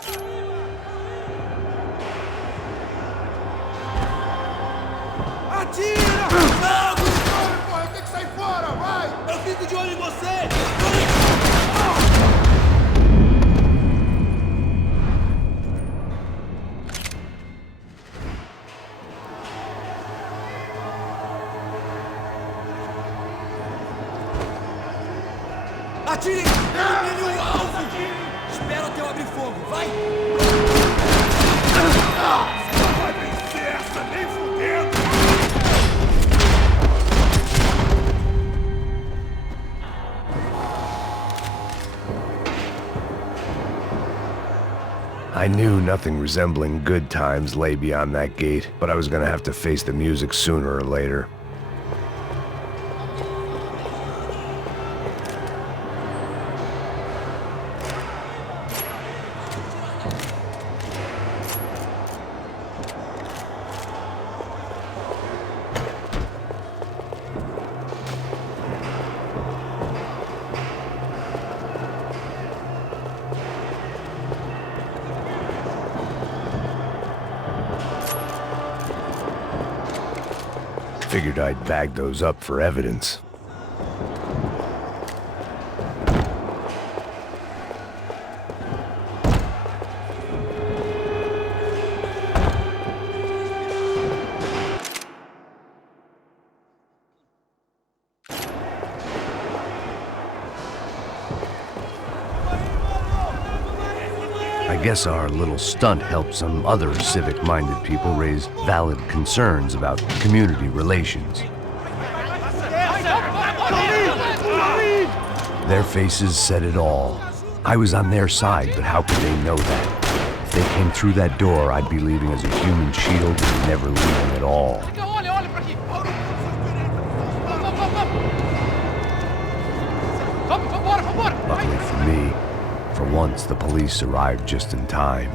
Atira! Não, porra, tem que sair fora, vai! Eu fico de olho em você! Atire! Elimine o alvo! Espera até eu abrir fogo, vai! Não vai vencer essa, nem fudendo! I knew nothing resembling good times lay beyond that gate, but I was gonna have to face the music sooner or later. Figured I'd bag those up for evidence. I guess our little stunt helped some other civic-minded people raise valid concerns about community relations. Their faces said it all. I was on their side, but how could they know that? If they came through that door, I'd be leaving as a human shield and never leaving at all. Luckily for me, for once, the police arrived just in time.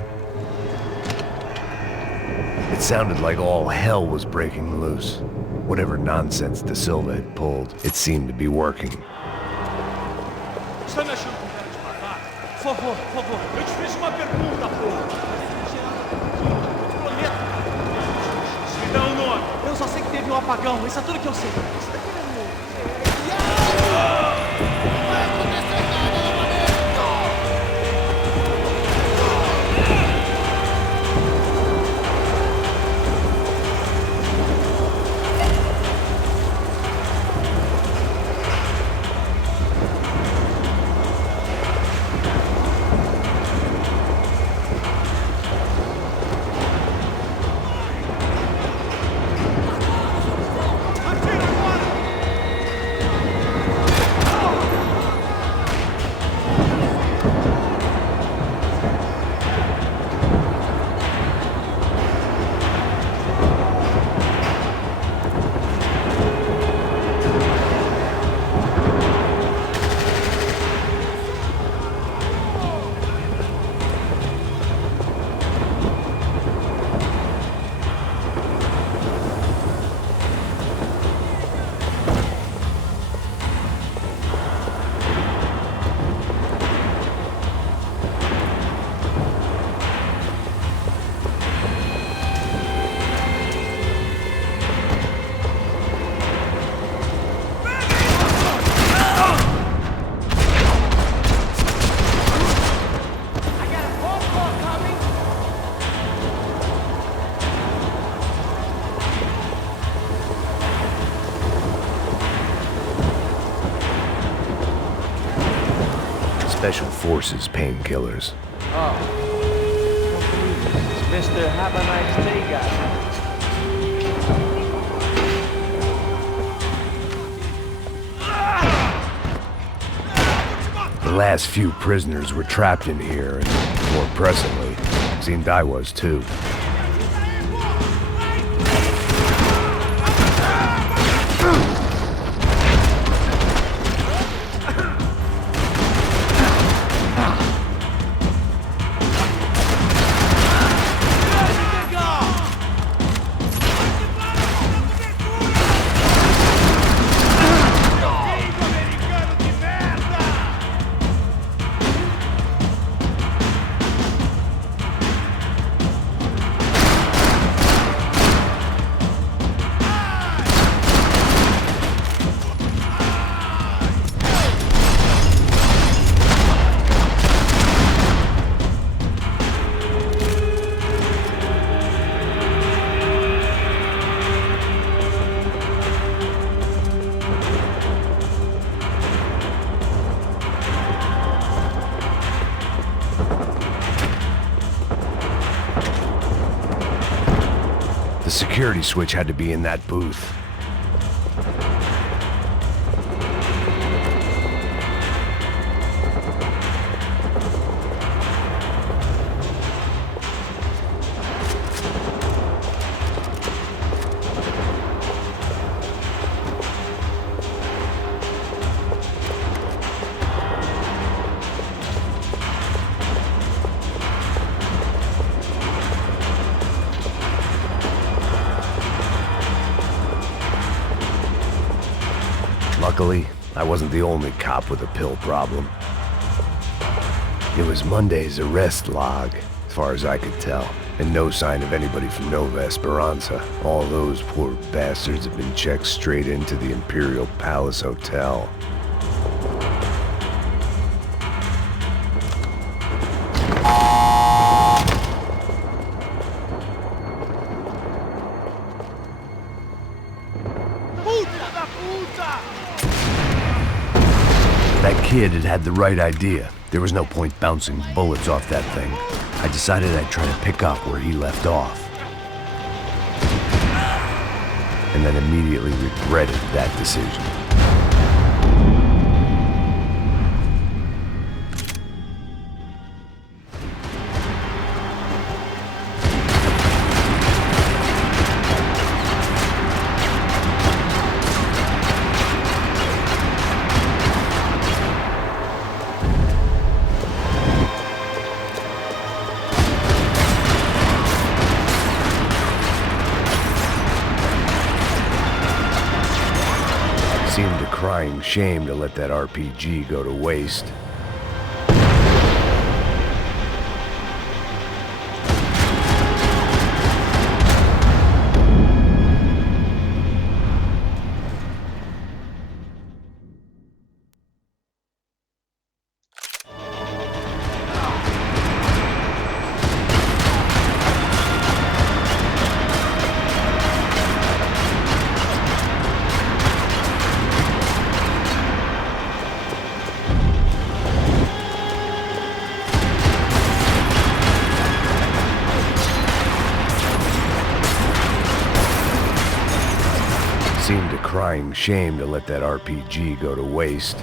It sounded like all hell was breaking loose. Whatever nonsense De Silva had pulled, it seemed to be working. Está me achando com cara de matar? Por favor, eu te fiz uma pergunta, porra. Prometo. Me dá um nome. Eu só sei que teve um apagão, isso é tudo que eu sei. Você tá Special Forces painkillers. Oh. It's Mr. Have a Nice Day guy. The last few prisoners were trapped in here, and more pressingly, it seemed I was too. security switch had to be in that booth. Luckily, I wasn't the only cop with a pill problem. It was Monday's arrest log, as far as I could tell, and no sign of anybody from Nova Esperanza. All those poor bastards have been checked straight into the Imperial Palace Hotel. That kid had the right idea. There was no point bouncing bullets off that thing. I decided I'd try to pick up where he left off. And then immediately regretted that decision. Seemed a crying shame to let that RPG go to waste. Seemed a crying shame to let that RPG go to waste.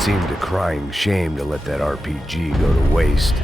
Seemed a crying shame to let that RPG go to waste.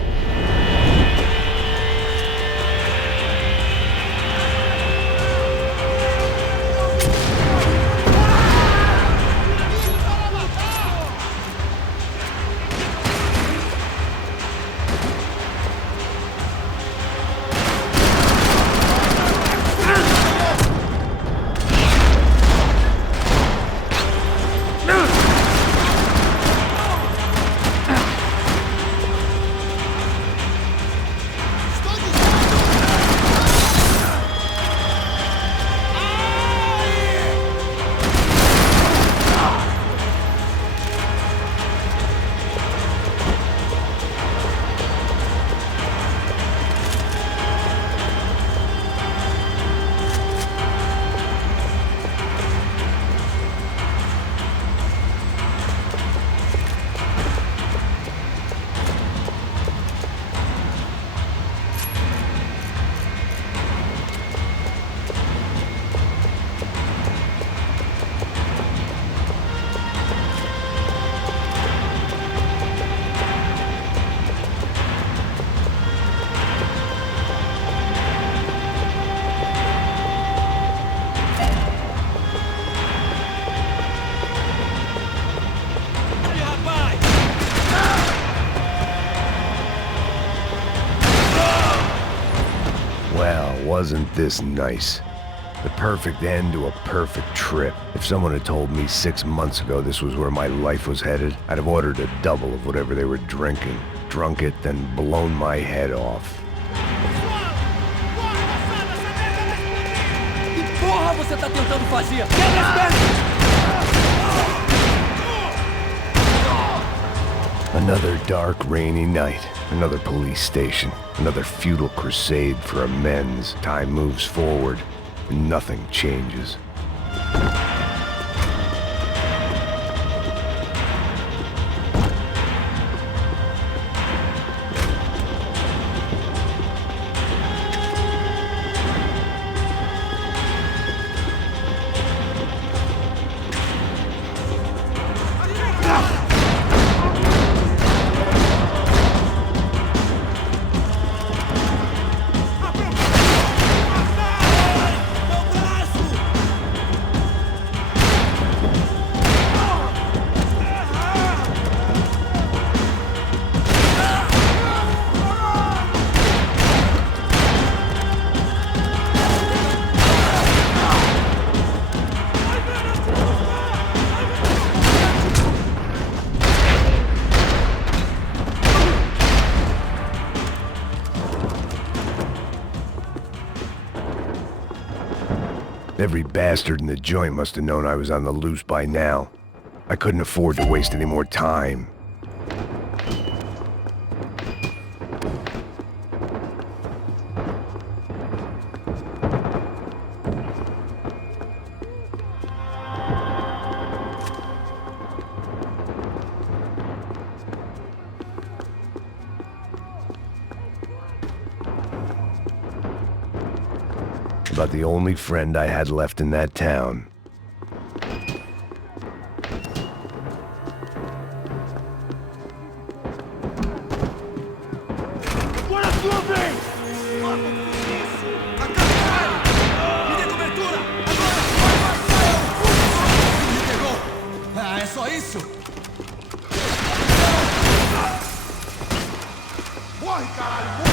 this nice. The perfect end to a perfect trip. If someone had told me 6 months ago this was where my life was headed, I'd have ordered a double of whatever they were drinking, drunk it, then blown my head off. Que porra você tá tentando fazer? Quebra as pernas! Another dark, rainy night. Another police station. Another futile crusade for amends. Time moves forward, and nothing changes. Every bastard in the joint must have known I was on the loose by now. I couldn't afford to waste any more time. About the only friend I had left in that town. Agora a sua vez! Logo isso! Acabe! Me dê cobertura! Agora! Vai! Me pegou! Ah, é só isso? Morre, caralho! Morre!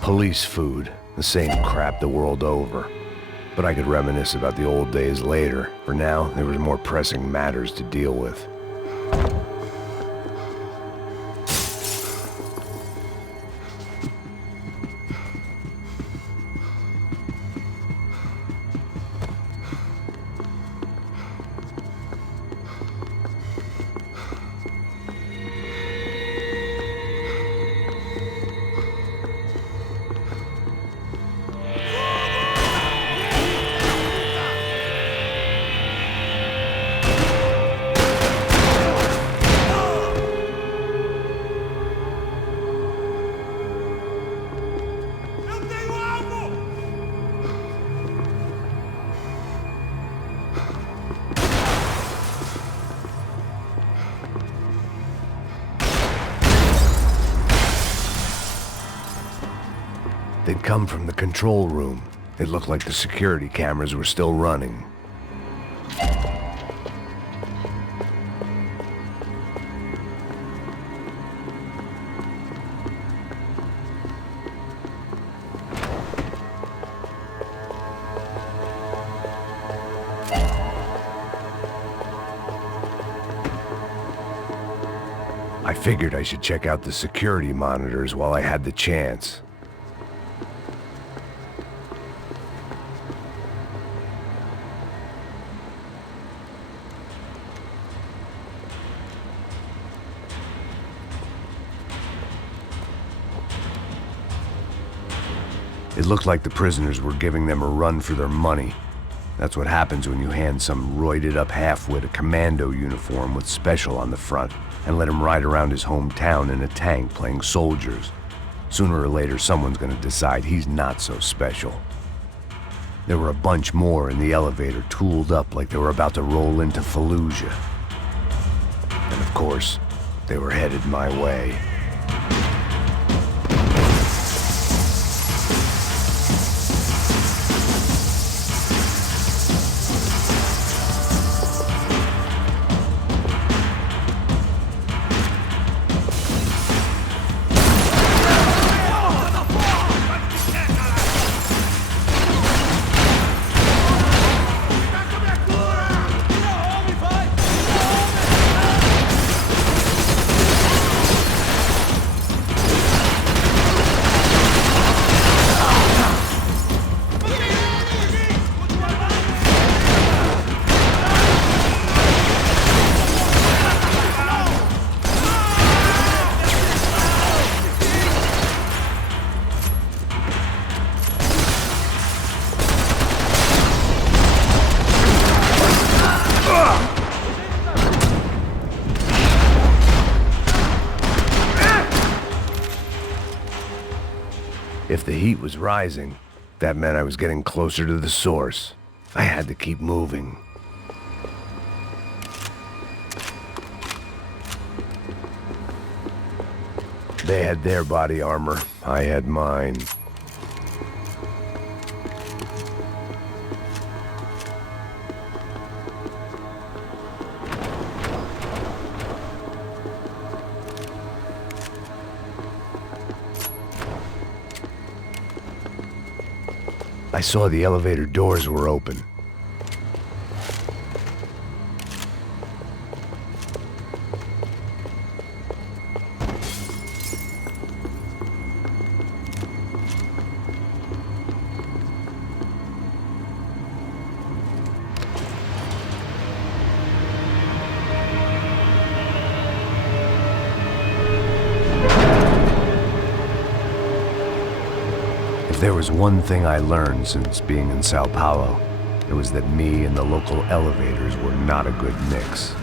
Police food, the same crap the world over. But I could reminisce about the old days later. For now, there was more pressing matters to deal with. They'd come from the control room. It looked like the security cameras were still running. I figured I should check out the security monitors while I had the chance. It looked like the prisoners were giving them a run for their money. That's what happens when you hand some roided-up halfwit a commando uniform with special on the front and let him ride around his hometown in a tank playing soldiers. Sooner or later, someone's gonna decide he's not so special. There were a bunch more in the elevator, tooled up like they were about to roll into Fallujah. And of course, they were headed my way. If the heat was rising, that meant I was getting closer to the source. I had to keep moving. They had their body armor. I had mine. I saw the elevator doors were open. If there was one thing I learned since being in Sao Paulo, it was that me and the local elevators were not a good mix.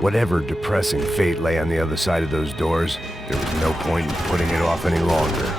Whatever depressing fate lay on the other side of those doors, there was no point in putting it off any longer.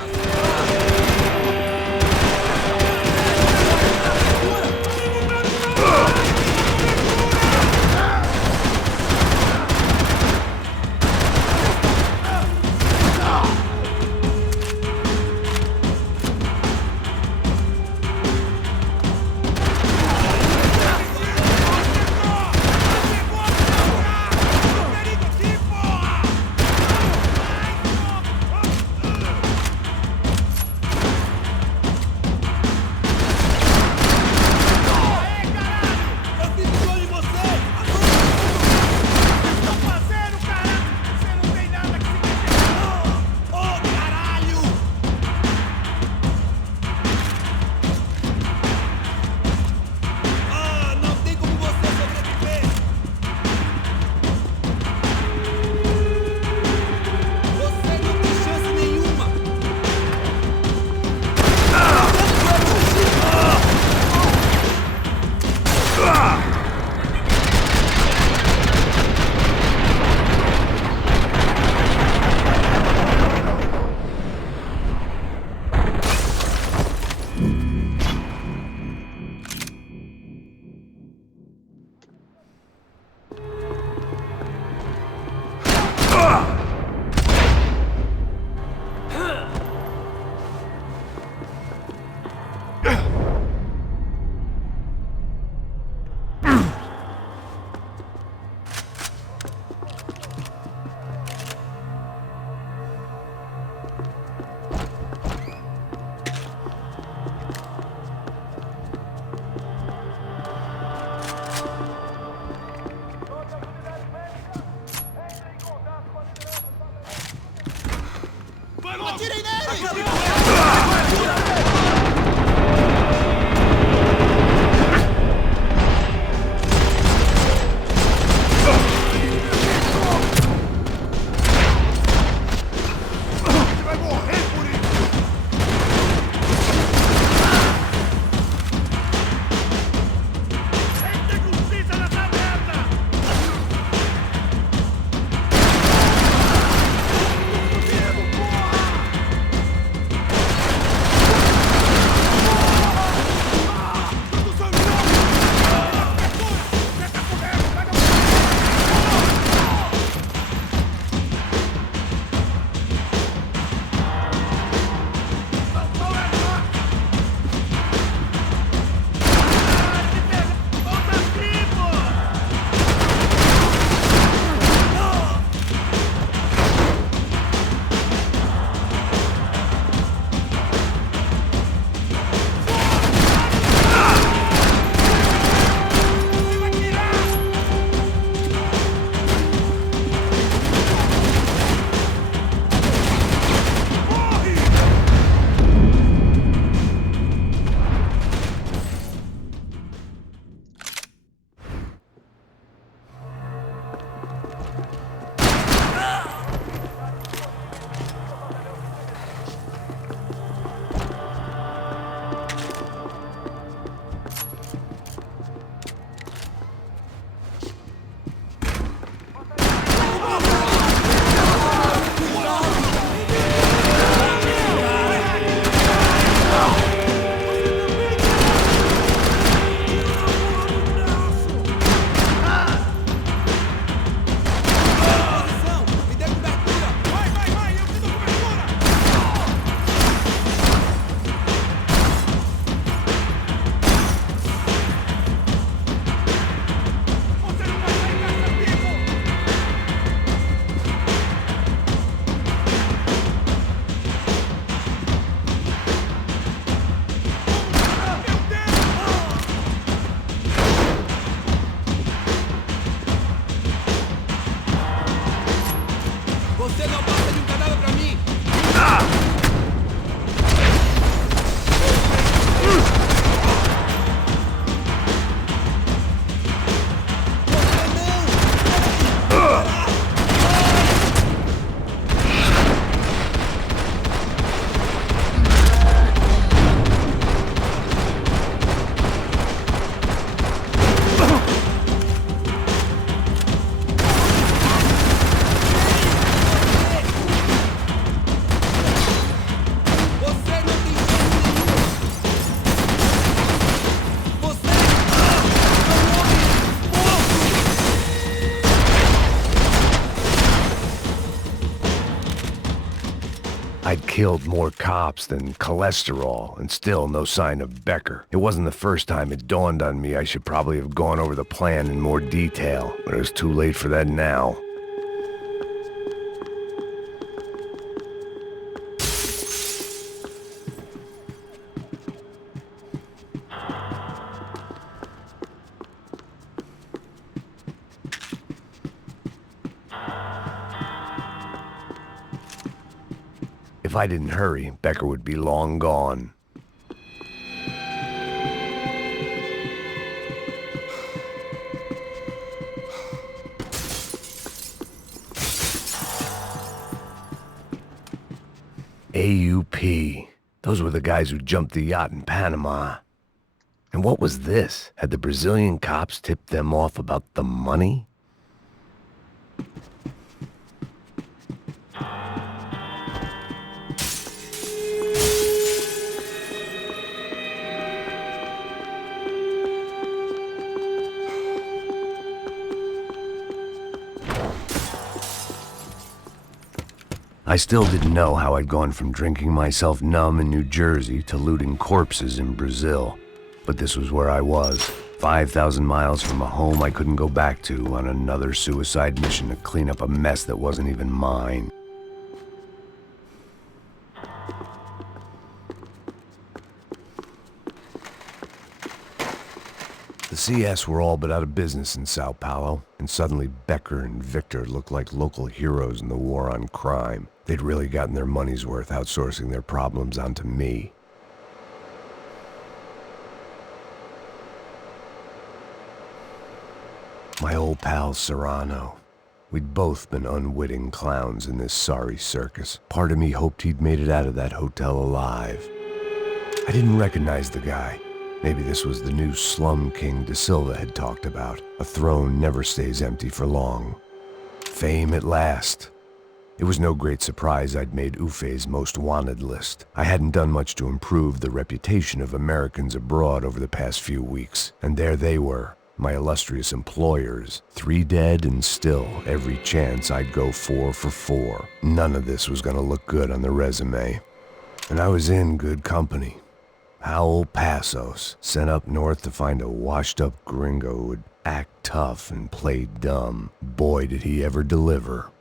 killed more cops than cholesterol, and still no sign of Becker. It wasn't the first time it dawned on me I should probably have gone over the plan in more detail, but it was too late for that now. If I didn't hurry, Becker would be long gone. AUP. Those were the guys who jumped the yacht in Panama. And what was this? Had the Brazilian cops tipped them off about the money? I still didn't know how I'd gone from drinking myself numb in New Jersey to looting corpses in Brazil. But this was where I was, 5,000 miles from a home I couldn't go back to, on another suicide mission to clean up a mess that wasn't even mine. The CS were all but out of business in Sao Paulo, and suddenly Becker and Victor looked like local heroes in the war on crime. They'd really gotten their money's worth outsourcing their problems onto me. My old pal Serrano. We'd both been unwitting clowns in this sorry circus. Part of me hoped he'd made it out of that hotel alive. I didn't recognize the guy. Maybe this was the new slum king De Silva had talked about. A throne never stays empty for long. Fame at last. It was no great surprise I'd made Ufe's most wanted list. I hadn't done much to improve the reputation of Americans abroad over the past few weeks, and there they were, my illustrious employers, 3 dead and still every chance I'd go 4 for 4. None of this was gonna look good on the resume. And I was in good company. Howell Passos, sent up north to find a washed-up gringo who would act tough and play dumb. Boy, did he ever deliver.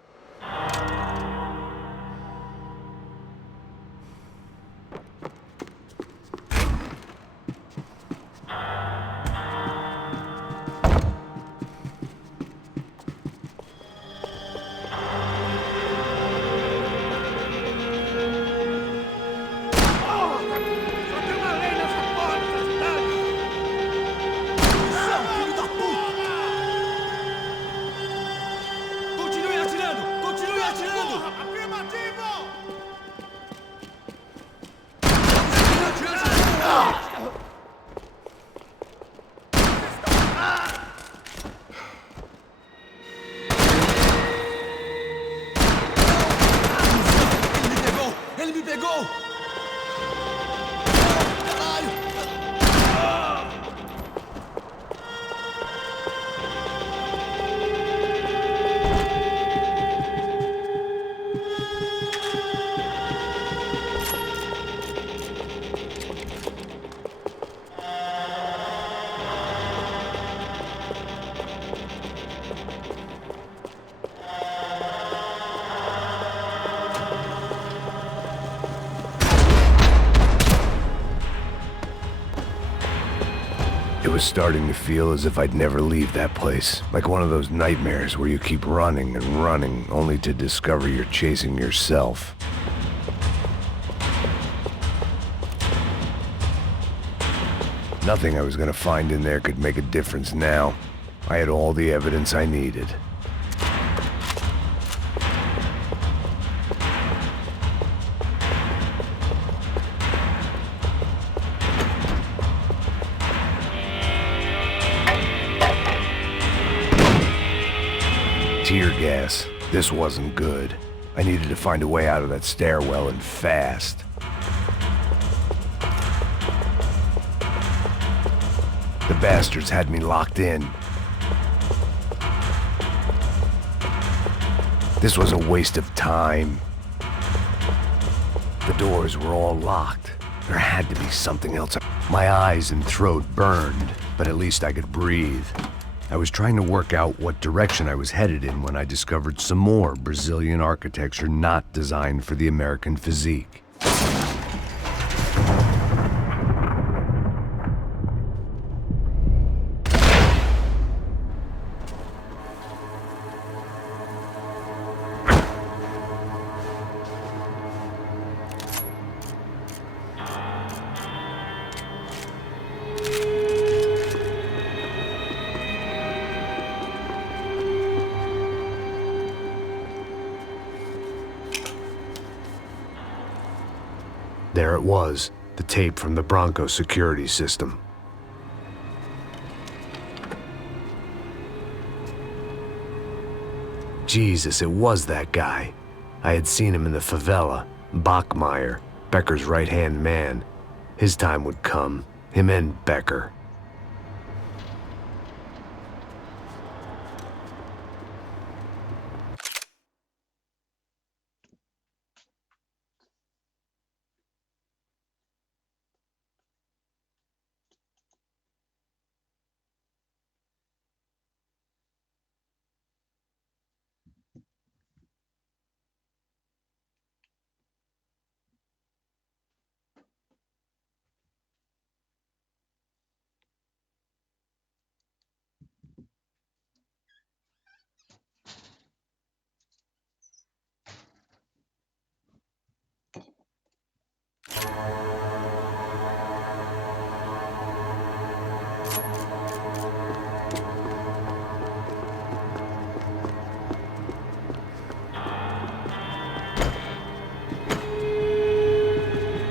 It was starting to feel as if I'd never leave that place. Like one of those nightmares where you keep running and running, only to discover you're chasing yourself. Nothing I was gonna find in there could make a difference now. I had all the evidence I needed. Tear gas. This wasn't good. I needed to find a way out of that stairwell and fast. The bastards had me locked in. This was a waste of time. The doors were all locked. There had to be something else. My eyes and throat burned, but at least I could breathe. I was trying to work out what direction I was headed in when I discovered some more Brazilian architecture not designed for the American physique. There it was, the tape from the Bronco security system. Jesus, it was that guy. I had seen him in the favela, Bachmeyer, Becker's right-hand man. His time would come, him and Becker.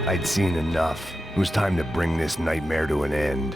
I'd seen enough. It was time to bring this nightmare to an end.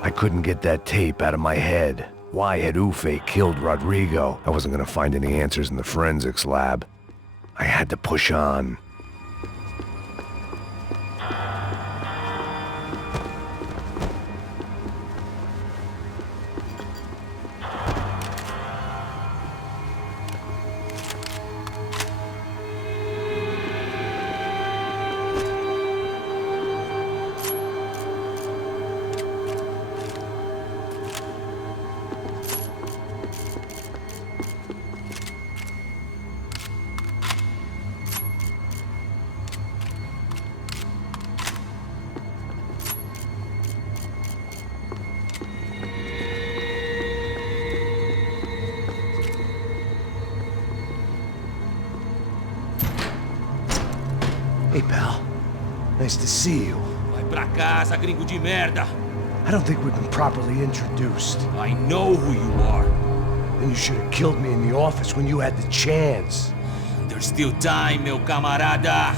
I couldn't get that tape out of my head. Why had Ufe killed Rodrigo? I wasn't gonna find any answers in the forensics lab. I had to push on. Hey, pal. Nice to see you. Vai pra casa, gringo de merda. I don't think we've been properly introduced. I know who you are. Then you should have killed me in the office when you had the chance. There's still time, meu camarada.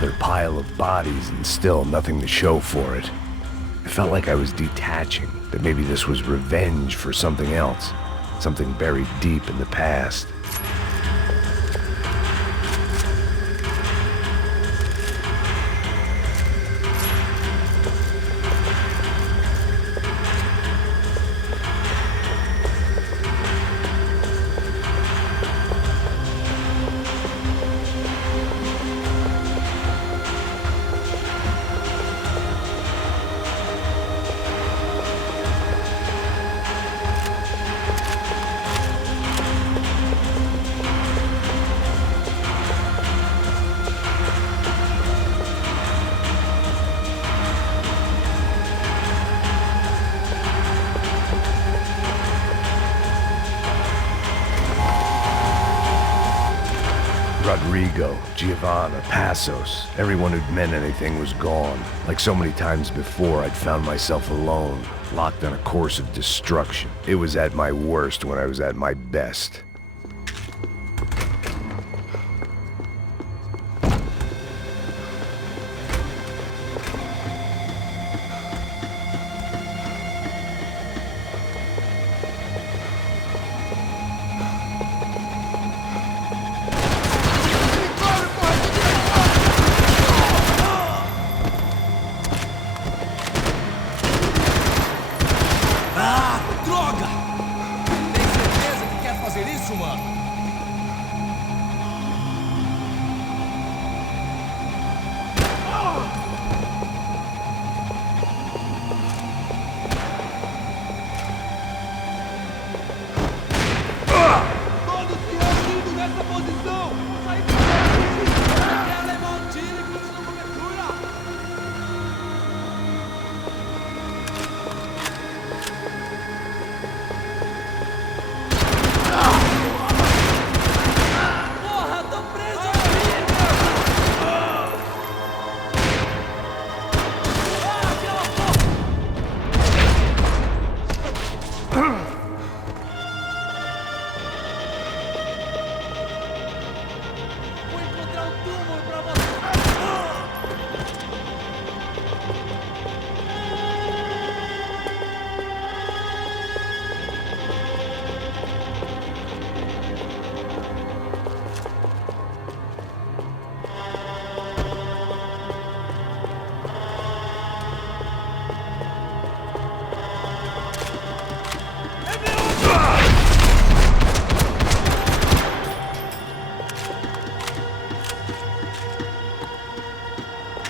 another pile of bodies and still nothing to show for it. It felt like I was detaching, that maybe this was revenge for something else, something buried deep in the past. Rodrigo, Giovanna, Passos, everyone who'd meant anything was gone. Like so many times before, I'd found myself alone, locked on a course of destruction. It was at my worst when I was at my best.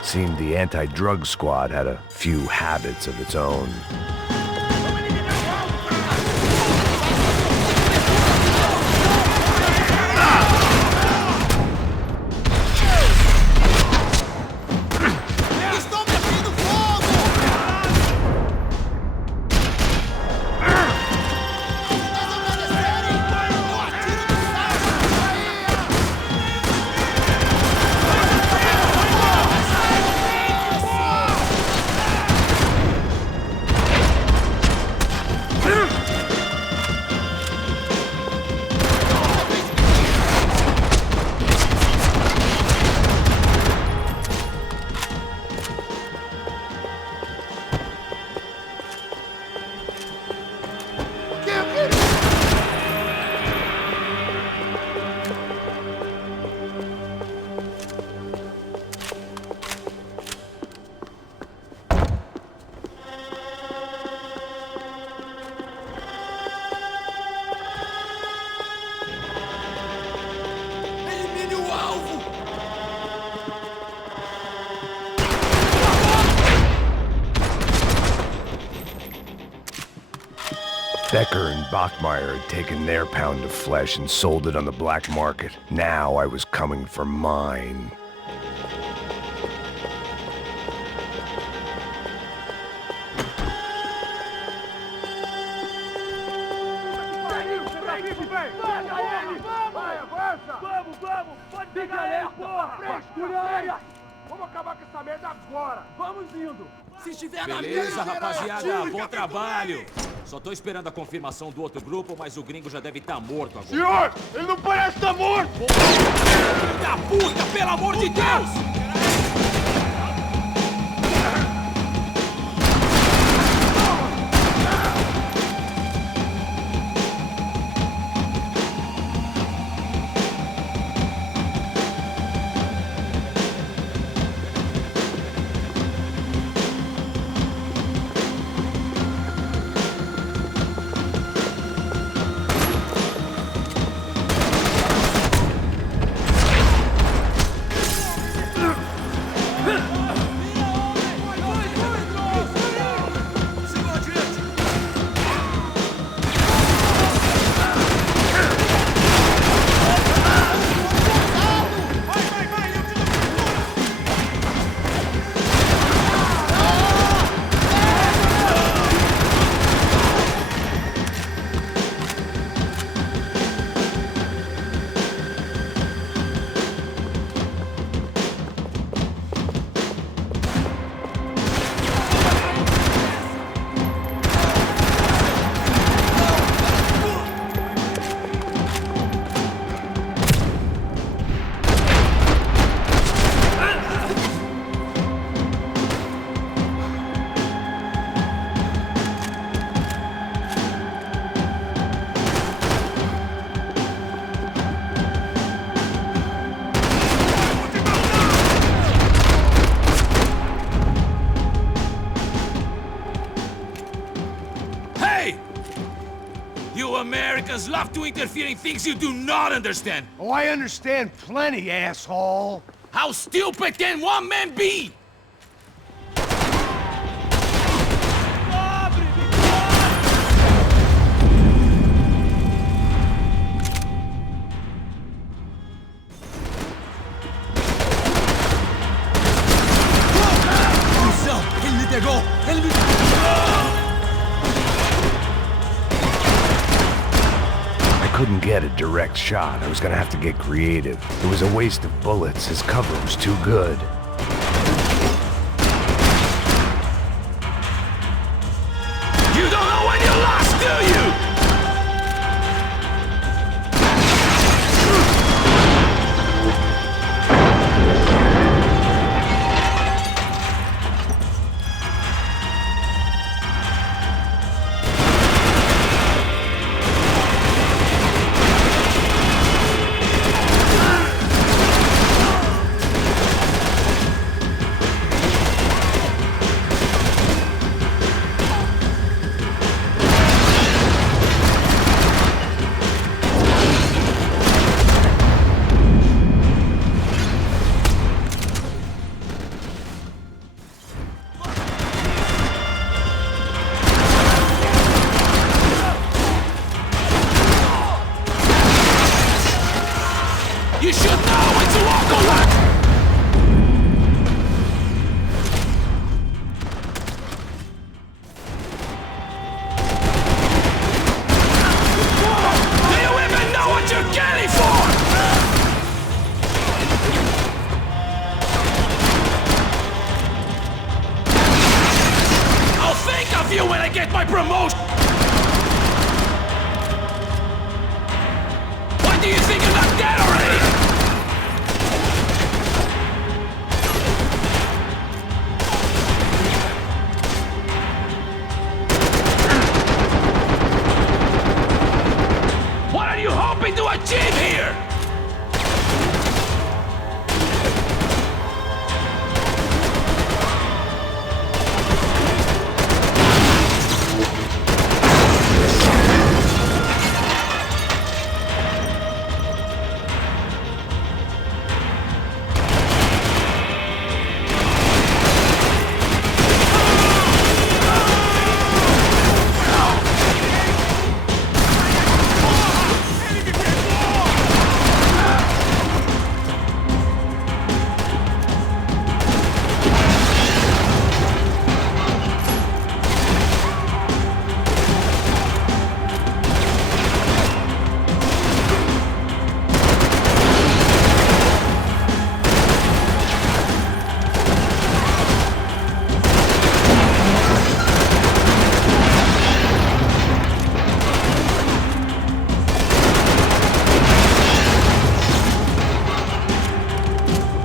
Seemed the anti-drug squad had a few habits of its own. Becker and Bachmeyer had taken their pound of flesh and sold it on the black market. Now I was coming for mine. Vamos acabar com essa merda agora! Vamos indo! Se estiver na Beleza, mesa, rapaziada, bom trabalho! Só tô esperando a confirmação do outro grupo, mas o gringo já deve estar morto agora. Senhor, ele não parece estar morto! Filho da puta, pelo amor de Deus! Americans love to interfere in things you do not understand. Oh, I understand plenty, asshole. How stupid can one man be? Missão! Ele me pegou! Ele me... I couldn't get a direct shot. I was gonna have to get creative. It was a waste of bullets. His cover was too good. You don't know when you're lost, do you? You should know when to walk away! Do you even know what you're getting for? I'll think of you when I get my promotion! What do you think you're not dead already? What are you hoping to achieve here?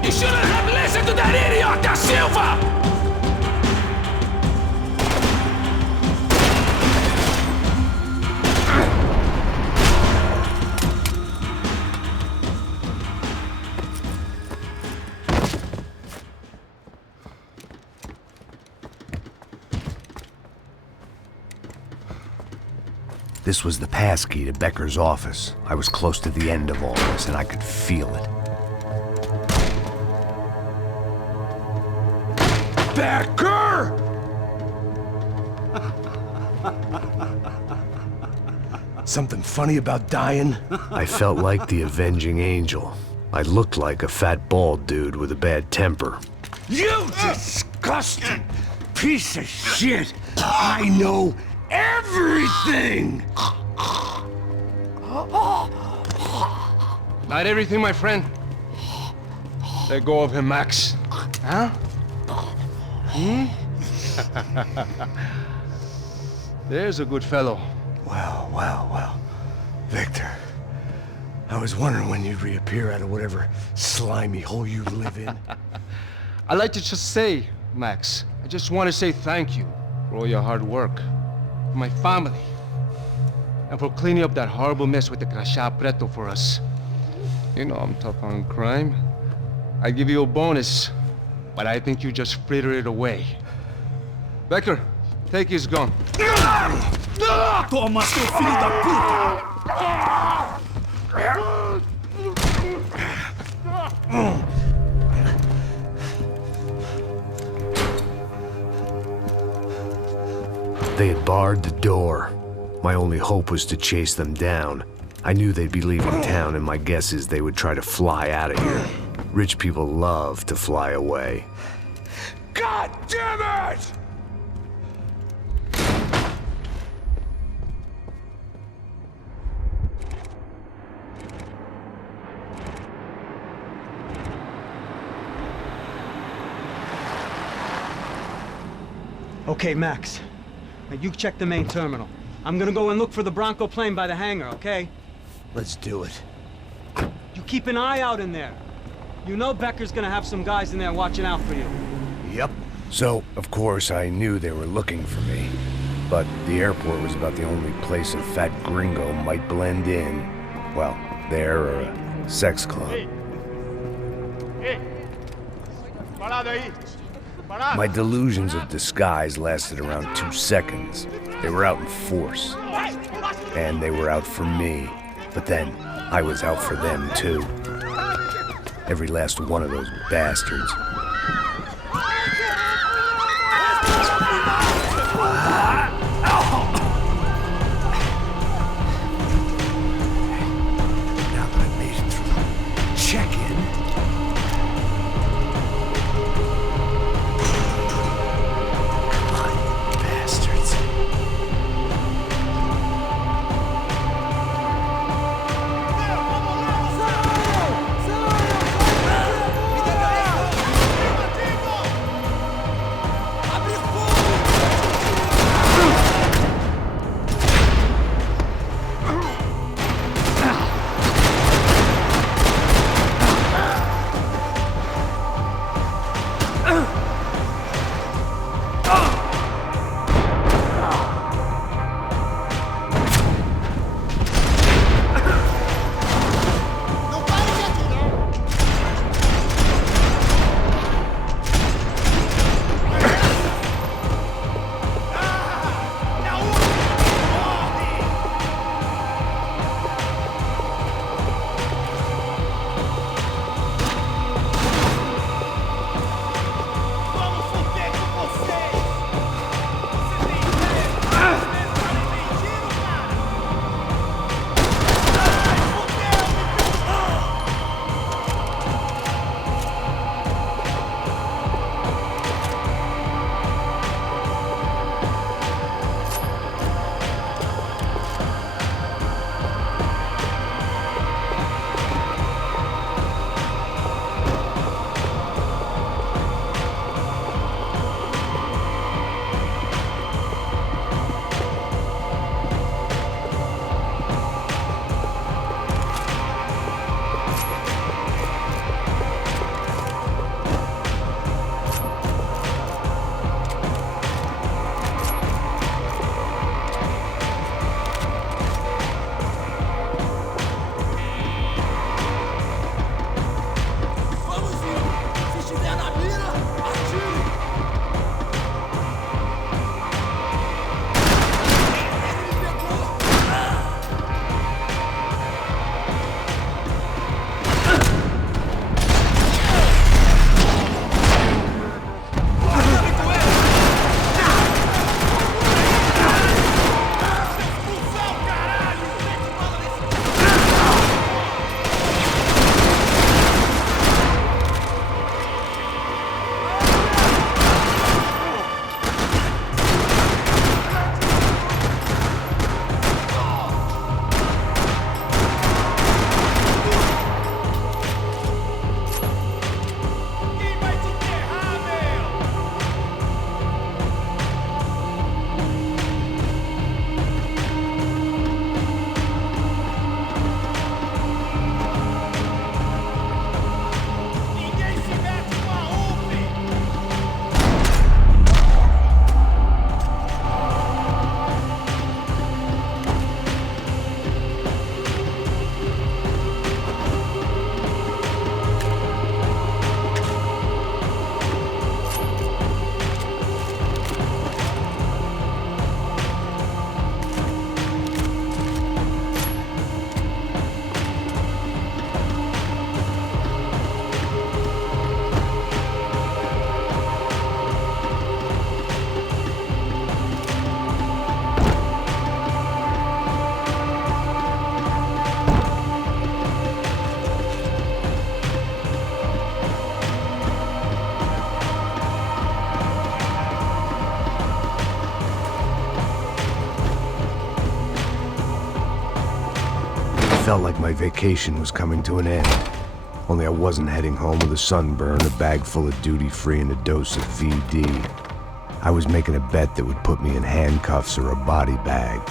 You shouldn't have listened to that idiot, Da Silva! This was the passkey to Becker's office. I was close to the end of all this, and I could feel it. Becker! Something funny about dying? I felt like the avenging angel. I looked like a fat bald dude with a bad temper. You disgusting piece of shit! I know everything! Not everything, my friend. Let go of him, Max. Huh? There's a good fellow. Well, well, well. Victor, I was wondering when you'd reappear out of whatever slimy hole you live in. I'd like to just say, Max, I just want to say thank you for all your hard work, for my family, and for cleaning up that horrible mess with the Crachá Preto for us. You know I'm tough on crime. I give you a bonus, but I think you just frittered it away. Becker, take his gun. Toma, seu filho da puta! They had barred the door. My only hope was to chase them down. I knew they'd be leaving town, and my guess is they would try to fly out of here. Rich people love to fly away. God damn it! Okay, Max. Now you check the main terminal. I'm gonna go and look for the Bronco plane by the hangar, okay? Let's do it. You keep an eye out in there. You know Becker's gonna have some guys in there watching out for you. Yep. So, of course, I knew they were looking for me. But the airport was about the only place a fat gringo might blend in. Well, there or a sex club. My delusions of disguise lasted around 2 seconds. They were out in force. And they were out for me. But then, I was out for them too. Every last one of those bastards. Now that I made it through check-in, come on, you bastards. felt like my vacation was coming to an end. Only I wasn't heading home with a sunburn, a bag full of duty-free, and a dose of VD. I was making a bet that would put me in handcuffs or a body bag.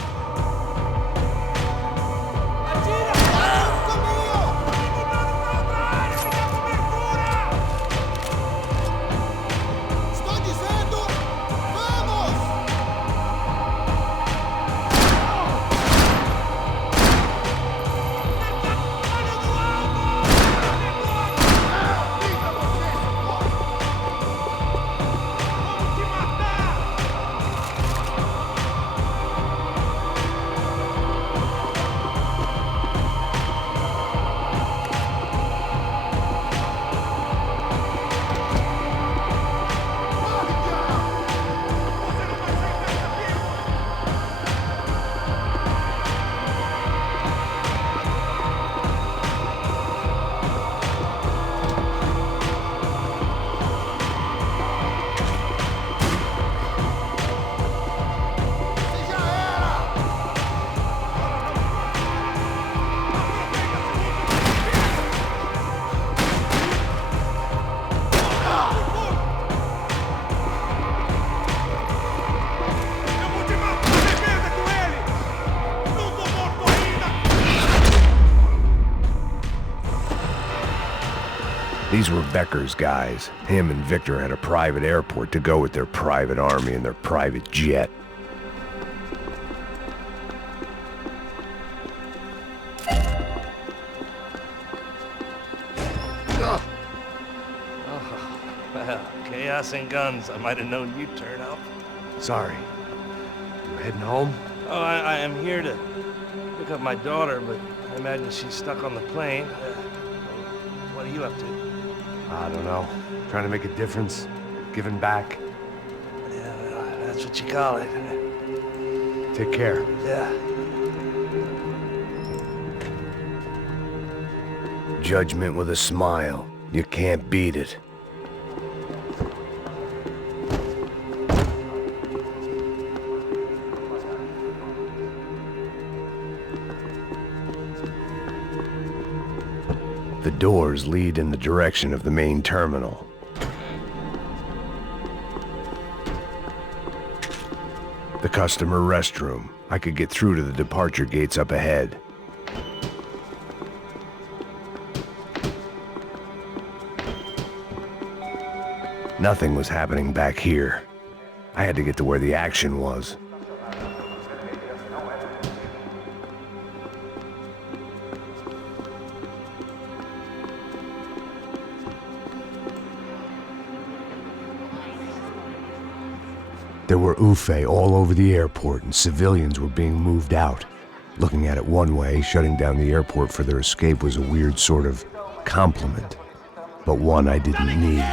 These were Becker's guys. Him and Victor had a private airport to go with their private army and their private jet. Well, chaos and guns. I might have known you'd turn up. Sorry. You heading home? Oh, I am here to pick up my daughter, but I imagine she's stuck on the plane. What are you up to? I don't know. Trying to make a difference. Giving back. Yeah, well, that's what you call it. Take care. Yeah. Judgment with a smile. You can't beat it. The doors lead in the direction of the main terminal. The customer restroom. I could get through to the departure gates up ahead. Nothing was happening back here. I had to get to where the action was. There were UFE all over the airport, and civilians were being moved out. Looking at it one way, shutting down the airport for their escape was a weird sort of compliment, but one I didn't need.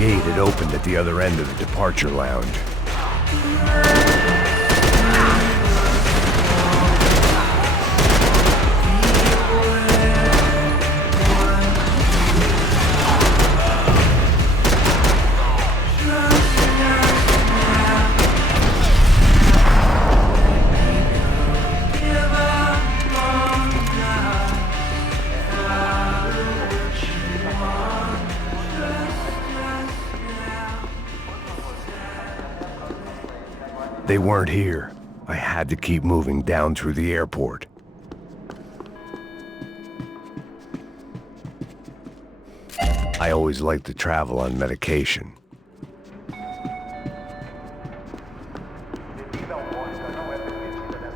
gate had opened at the other end of the departure lounge. They weren't here. I had to keep moving down through the airport. I always liked to travel on medication.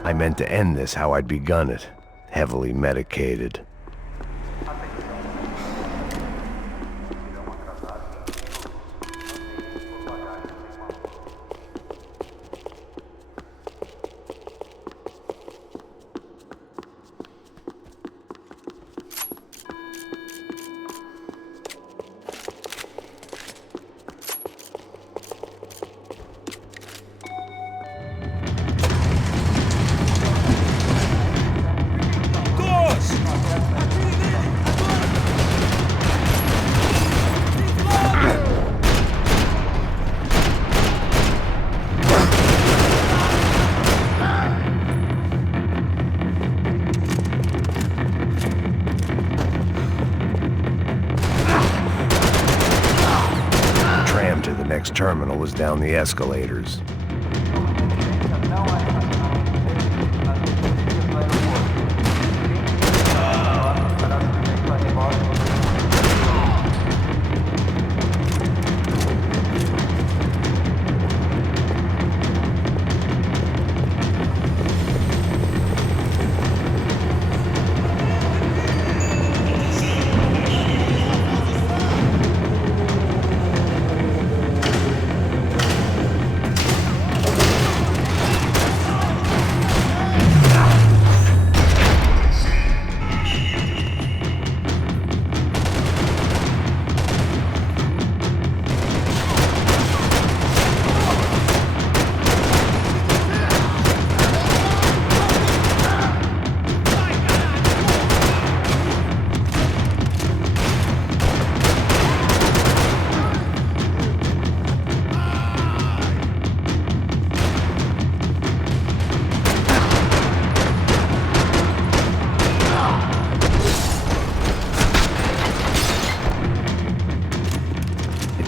I meant to end this how I'd begun it, heavily medicated. Terminal was down the escalators.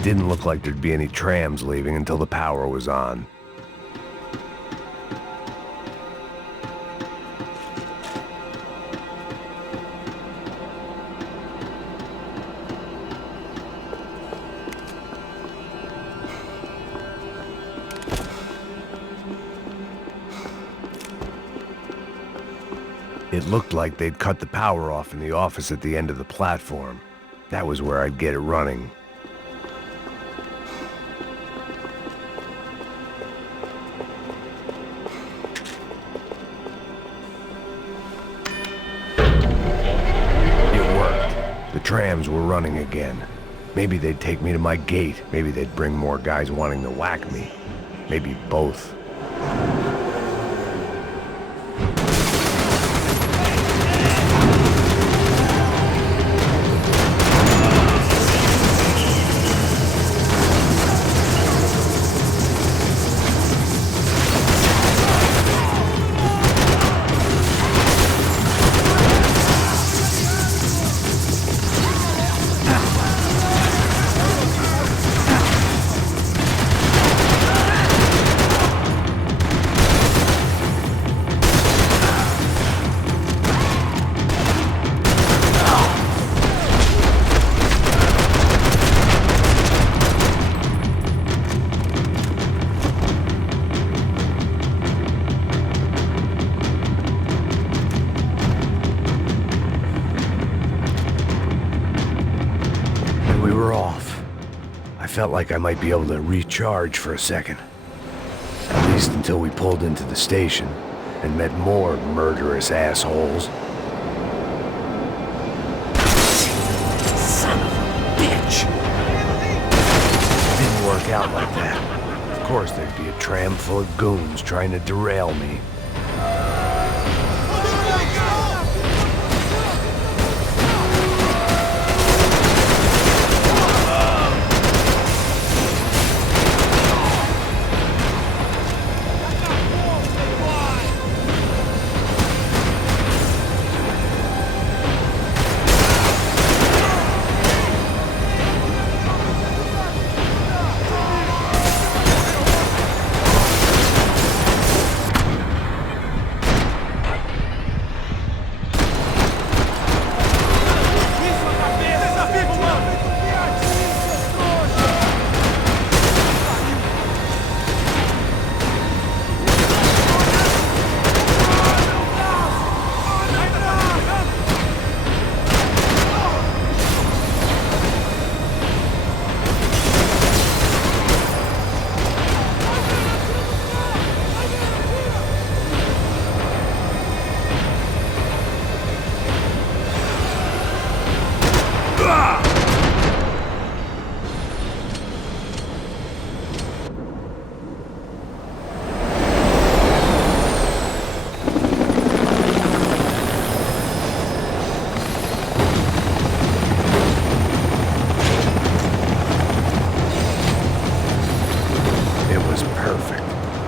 Didn't look like there'd be any trams leaving until the power was on. It looked like they'd cut the power off in the office at the end of the platform. That was where I'd get it running. The trams were running again. Maybe they'd take me to my gate. Maybe they'd bring more guys wanting to whack me. Maybe both. Felt like I might be able to recharge for a second. At least until we pulled into the station and met more murderous assholes. Son of a bitch! back out like that. Of course, there'd be a tram full of goons trying to derail me.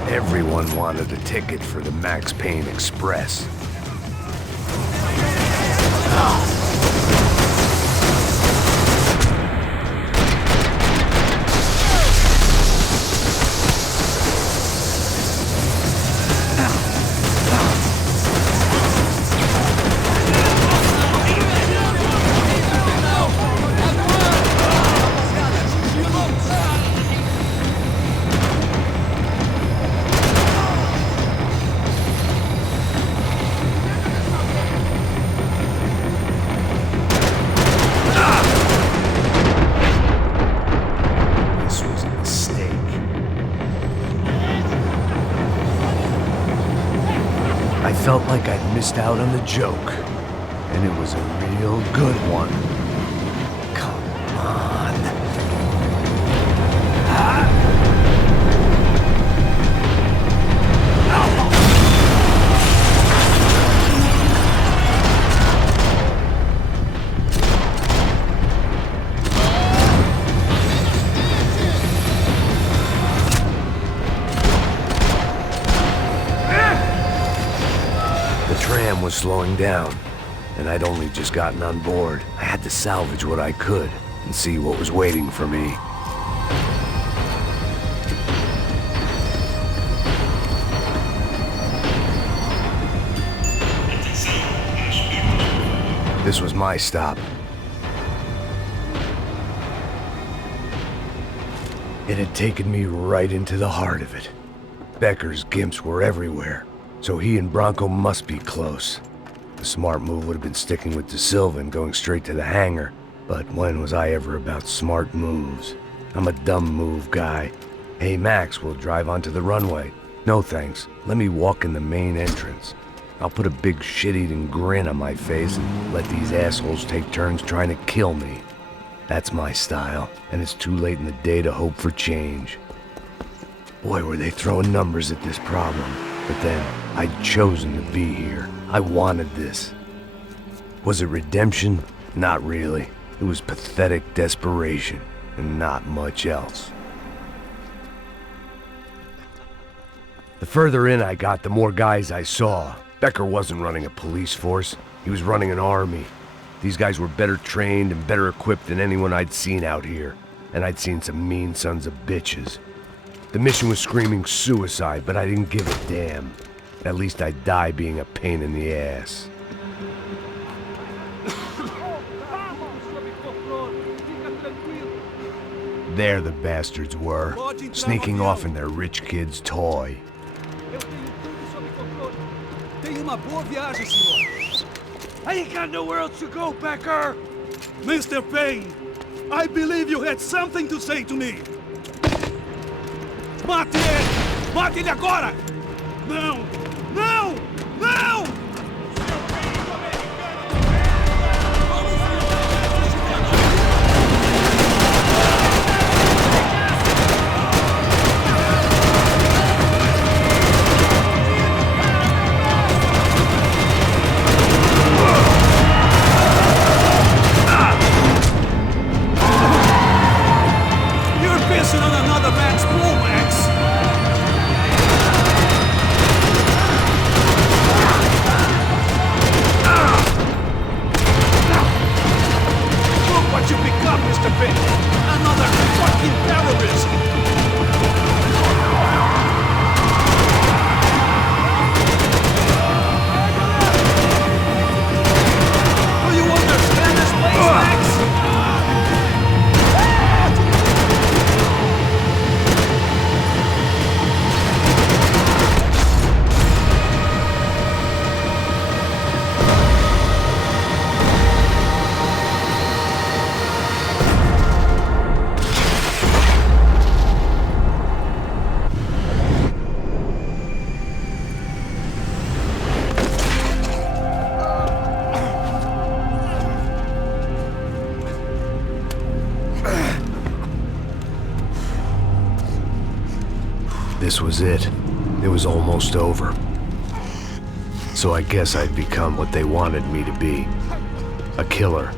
Everyone wanted a ticket for the Max Payne Express. I felt like I'd missed out on the joke, and it was a real good one. Come on. The tram was slowing down, and I'd only just gotten on board. I had to salvage what I could and see what was waiting for me. This was my stop. It had taken me right into the heart of it. Becker's gimps were everywhere, so he and Bronco must be close. The smart move would have been sticking with De Silva and going straight to the hangar, but when was I ever about smart moves? I'm a dumb move guy. Hey Max, we'll drive onto the runway. No thanks, let me walk in the main entrance. I'll put a big shit-eating grin on my face and let these assholes take turns trying to kill me. That's my style, and it's too late in the day to hope for change. Boy, were they throwing numbers at this problem. But then, I'd chosen to be here. I wanted this. Was it redemption? Not really. It was pathetic desperation, and not much else. The further in I got, the more guys I saw. Becker wasn't running a police force. He was running an army. These guys were better trained and better equipped than anyone I'd seen out here. And I'd seen some mean sons of bitches. The mission was screaming suicide, but I didn't give a damn. At least I'd die being a pain in the ass. There the bastards were, sneaking off in their rich kid's toy. I ain't got nowhere else to go, Becker! Mr. Payne, I believe you had something to say to me. Mate ele! Mate ele agora! Não! Não! Não! missing on another man's bull, Max. Look what you become, Mr. Payne. Another fucking terrorist. Do you understand this place, Max? This was it. It was almost over. So I guess I'd become what they wanted me to be. A killer.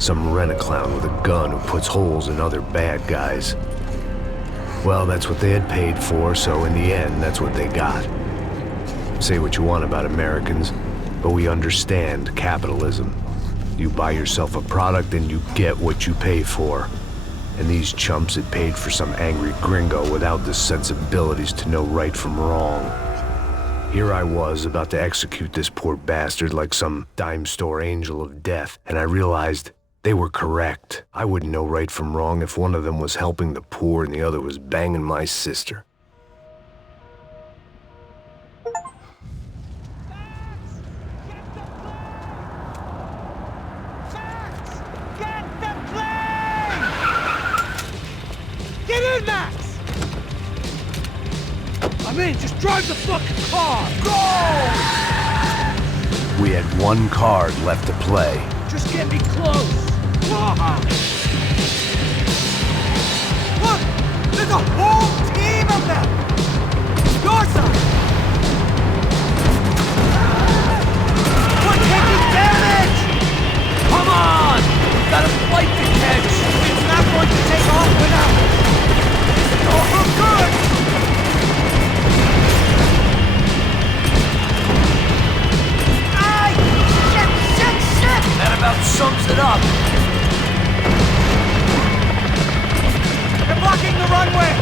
Some rent-a-clown with a gun who puts holes in other bad guys. Well, that's what they had paid for, so in the end, that's what they got. Say what you want about Americans, but we understand capitalism. You buy yourself a product and you get what you pay for. And these chumps had paid for some angry gringo without the sensibilities to know right from wrong. Here I was about to execute this poor bastard like some dime store angel of death, and I realized they were correct. I wouldn't know right from wrong if one of them was helping the poor and the other was banging my sister. Get in, Max! I'm in, just drive the fucking car! Go! We had one card left to play. Just get me close! Look! There's a whole team of them! Your side! We're taking damage! Come on! We've got a flight to catch! It's not going to take off without us! Oh, good! Ay! Shit! That about sums it up. They're blocking the runway!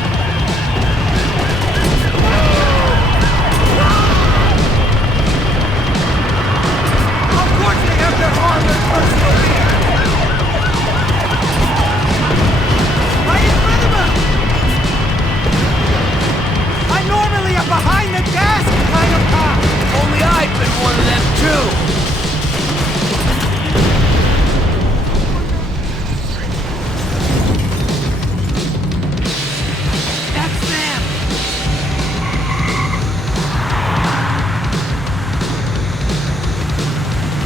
Of course they have their armored personnel here! Right in front of us! I'm normally a behind-the-desk kind of cop! Only I've been one of them too. That's them.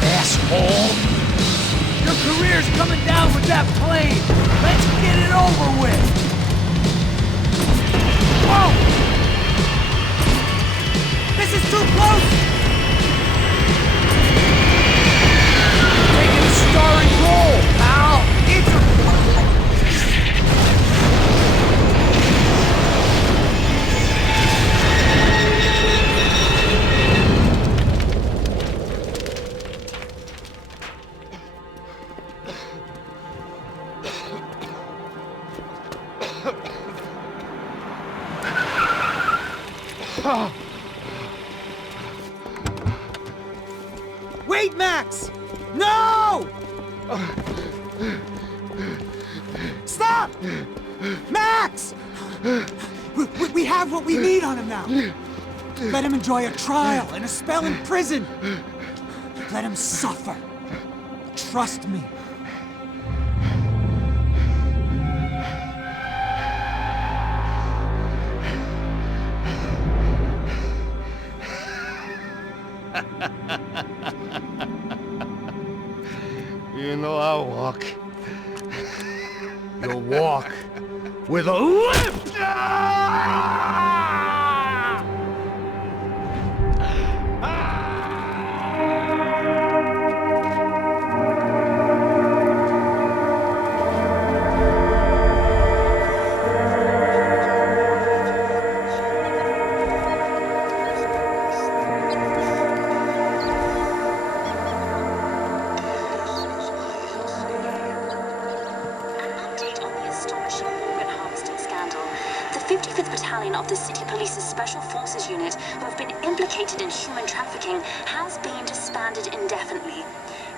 Asshole. Your career's coming down with that plane. Let's get it over with. Whoa! This is too close! Taking a starring role, pal. It's a... Wait, Max! No! Stop! Max! We have what we need on him now. Let him enjoy a trial and a spell in prison. Let him suffer. Trust me. You know I'll walk. You'll walk with a lift! 55th Battalion of the City Police's Special Forces Unit, who have been implicated in human trafficking, has been disbanded indefinitely.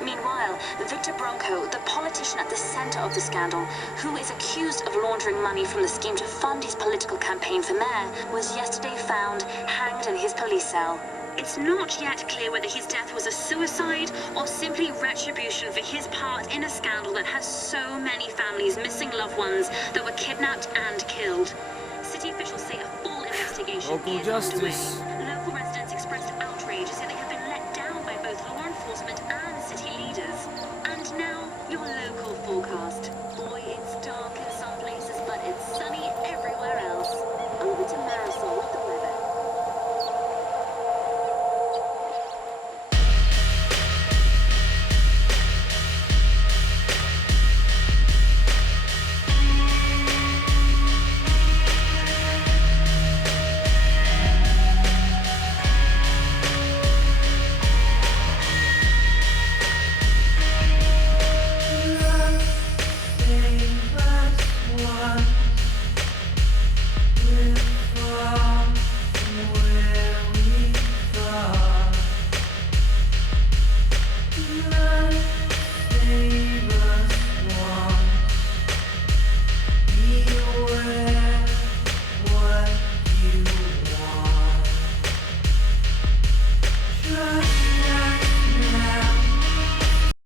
Meanwhile, Victor Bronco, the politician at the center of the scandal, who is accused of laundering money from the scheme to fund his political campaign for mayor, was yesterday found hanged in his police cell. It's not yet clear whether his death was a suicide or simply retribution for his part in a scandal that has so many families missing loved ones that were kidnapped and killed. City officials say a full investigation Local is justice. underway.